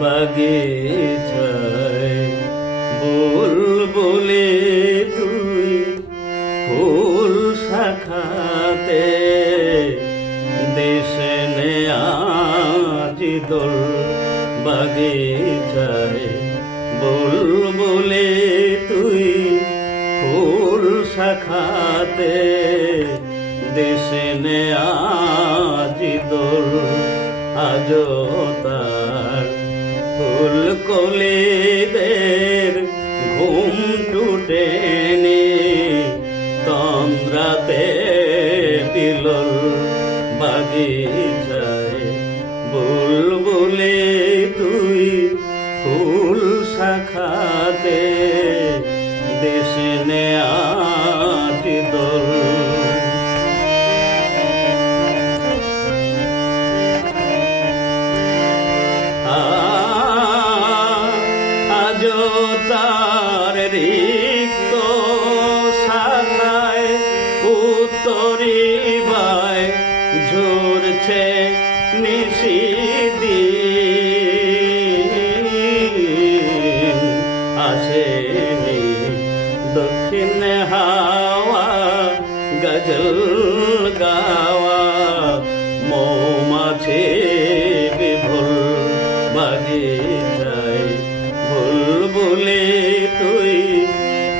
বাগিচায় বুলবুলি তুই ফুল শাখাতে দেশে নে আজি দোল বাগিচায় বুলবুলি তুই ফুল শাখাতে দেশে নে আজি দোল আজো তার ফুল কলিদের ঘুম টুটেনি তন্দ্রাতে বিলল বাগিচায় বুলবুলি তুই ফুল শাখাতে দেশে নে আজি দোল আজো তার রিক্ত শাখায় উত্তরি বায় ঝরছে নিশিদিন আসেনি দক্ষিণ হাওয়া গজল গাওয়া মৌমাছি বিভুল বাগিচায় বুলবুলি তুই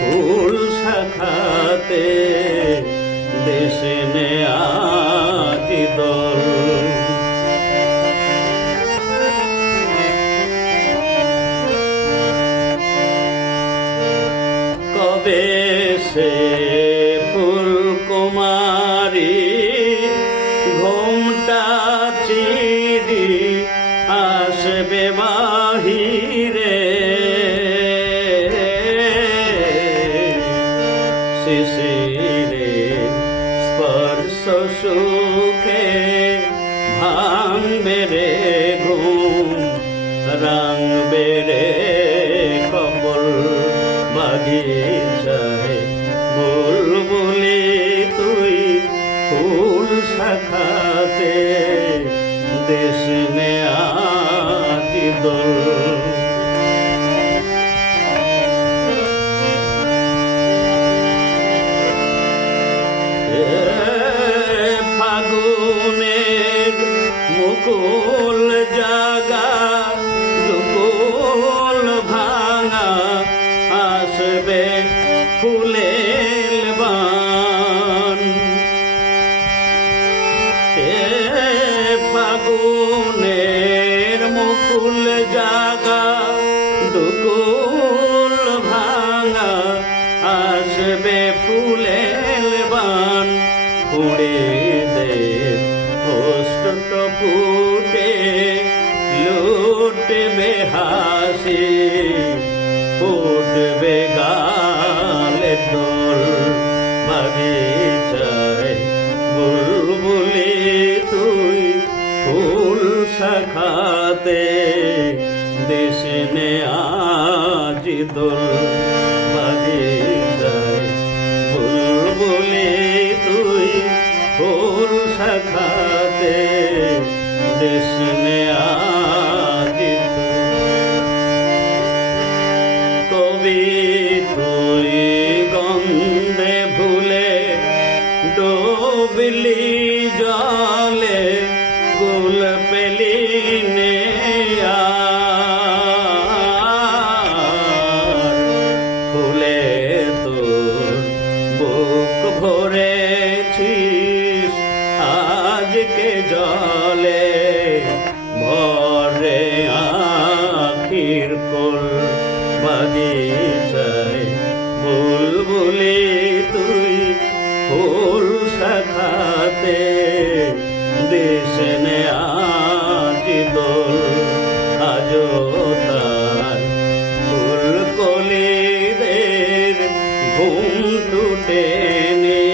ফুল শাখাতে দেশে নে আজি দোল কবে সে ফুল কুমারী ঘুমটা চিরি আসবে বাহিরে শিশিরে স্পর্শ সুখে ভাঙবে রে ঘুম রাঙবে রে কপল বাগিচায় বুলবুলি তুই ফুল শাখাতে দেশে নে আজি দোল ফাগুনের মুকুল জাগা দুকুল ভাঙা আসবে ফুলের বান ফাগুনের মুকুল জাগা দুকুল ভাঙা আসবে ফুলের বান কুড়িদের হোস্ট পুটে লুটবে হাসি ফুটবে গালে দোল বাগিচায় বুলবুলি তুই ফুল শাখাতে দেশে নে আজি দোল বাগিচায় বুলবুলি তুই ফুল শাখাতে দেশে নে আজি কবি তুই গন্ধে ভুলে ডুবলি জলে কুল পেলি নে ফুলে তোর বুক ভরেছিস আজকে জলে ভরে আখির কোল বাগিচায় বুলবুলি তুই ফুল শাখাতে দেশে নে আজি দোল আজো তার ফুল কলিদের ঘুম টুটেনি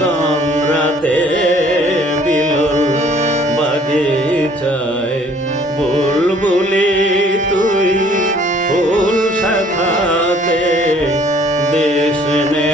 তন্দ্রাতে বিলল বাগিচায় বুলবুলি তুই ফুল শাখাতে দেশে নে